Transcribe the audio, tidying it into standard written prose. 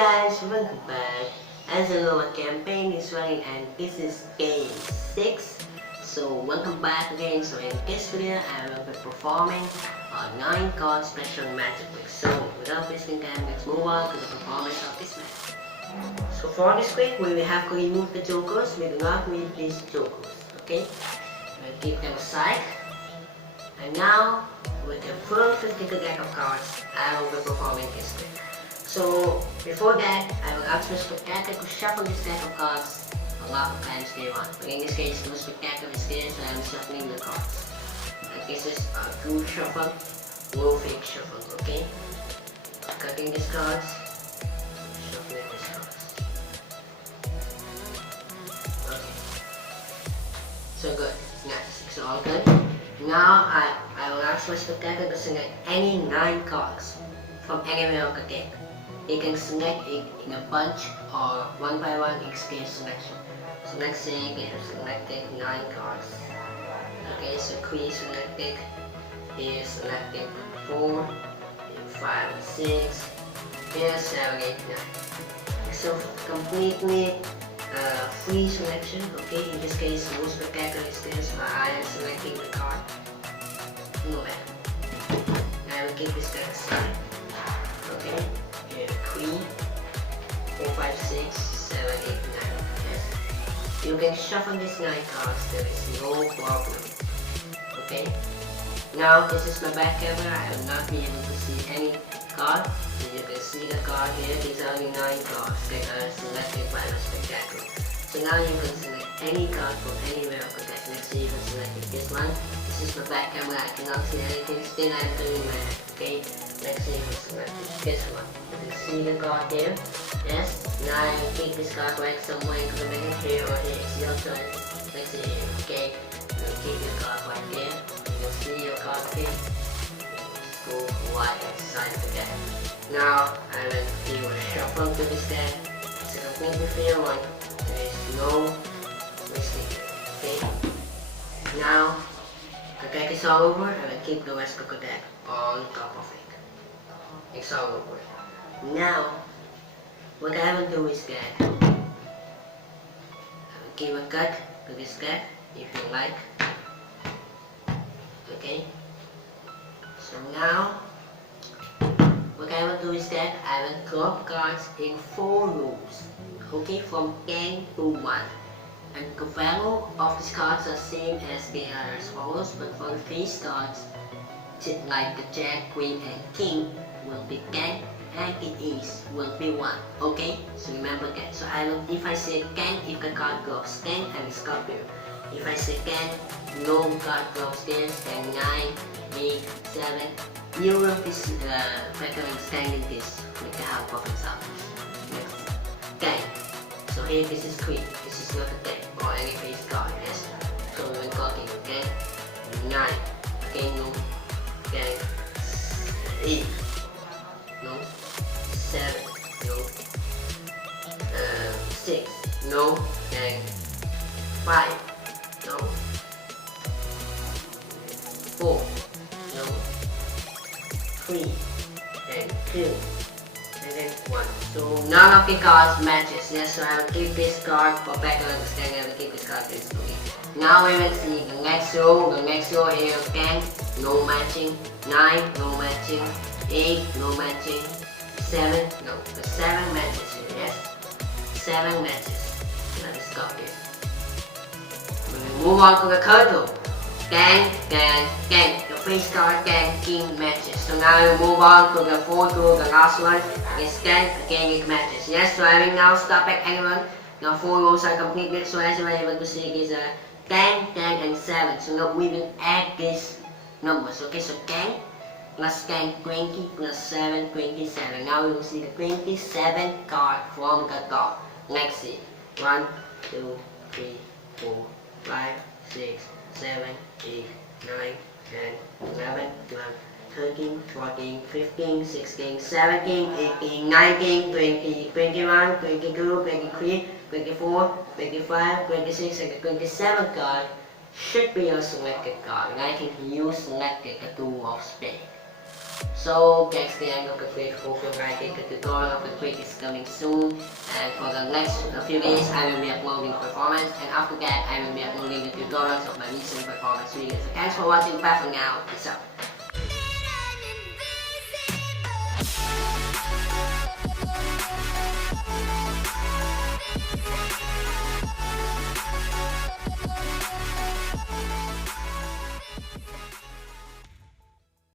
guys, welcome back. As you know, a campaign is running and this is game 6. So welcome back again. So in this video, I will be performing a 9 card special magic trick. So without wasting time, let's move on to the performance of this magic. So for this trick, we will have to remove the jokers. We do not need these jokers, okay? We'll keep them aside. And now, with a full 52 deck of cards, I will be performing this trick. So before that, I will ask Mr. Spectator to shuffle this deck of cards a lot of times they want. But in this case, Mr. Spectator is here, so I'm shuffling the cards. And this is a true shuffle, no fake shuffle, okay? Cutting these cards, shuffling these cards. Okay. So good, nice, it's all good. Now I will ask Mr. Spectator to select any 9 cards from anywhere of the deck. You can select it in a bunch or one by one each case selection. So let's say we have selected 9 cards. Okay, so Queen selected, here selected 4, here 5 and 6, here 7, 8, 9. So completely free selection. Okay, in this case most spectacular is this, but I am selecting the card. No matter. I will keep this deck aside. Okay. Queen, 4, 5, 6, 7, 8, 9. Yes. You can shuffle these 9 cards, there is no problem. Okay. Now this is my back camera, I will not be able to see any card. So you can see the card here, these are the 9 cards that are selected by the spectacular. So now you can select any card from anywhere of the deck. Let's see you can select this one. This is my back camera, I cannot see anything, still I'm doing my hand. Okay. Let's see if we select this one. You can see the card here. Yes. Now I will keep this card right somewhere, including here or here. It's your choice. Let's see here. Okay. You will keep your card right there. You can see your card here. Just go right inside the deck. Now I will do a shuffle to this deck. It's a completely fair one. There is no mistake. Okay. Now the deck is all over. I will keep the rest of the deck on top of it. It's all over. Now, what I will do is that I will give a cut to this deck if you like. Okay. So now, what I will do is that I will drop cards in 4 rows. Okay, from 10 to 1. And the value of these cards are same as they are as follows, but for the face cards, like the Jack, Queen, and King, will be 10 and it is will be 1. Okay, so remember that. So if I say 10, if the card drops 10, I will stop here. If I say 10, no card drops this, then 9, 8, 7, you will be better understanding this with the help of examples. Next, 10. So here this is Queen, this is not a 10 or any face card, yes. So we're talking 10, 9, okay, no, 10, 8. No, 7, no, 6, no, and 5, no, 4, no, 3, and 2, and then 1. So none of the cards matches. Yes, so I will keep this card for better understanding. I will keep this card this way. Now we will see the next row. The next row here, 10, no matching, 9, no matching, 8, no matching, 7, no, the 7 matches here, yes? 7 matches. Let me stop here. We will move on to the third row. 10, 10, 10. The face card 10, King matches. So now we move on to the fourth row, the last one. It's 10, again it matches. Yes, so I will now stop at anyone. Now 4 rows are completed, so as you are able to see is 10, 10, and 7. So now we will add these numbers. Okay, so 10 plus 10, 20 plus 7, 27. Now we will see the 27 card from the top. Let's see. 1, 2, 3, 4, 5, 6, 7, 8, 9, 10, 11, 12, 13, 14, 15, 16, 17, 18, 19, 20, 21, 22, 23, 24, 25, 26, and the 27 card should be your selected card. And I think you selected the 2 of spades. So that's the end of the quick. Hope you like it. The tutorial of the quick is coming soon, and for the next few days I will be uploading performance, and after that I will be uploading the tutorials of my recent performance videos. So thanks for watching. Bye for now. Peace out.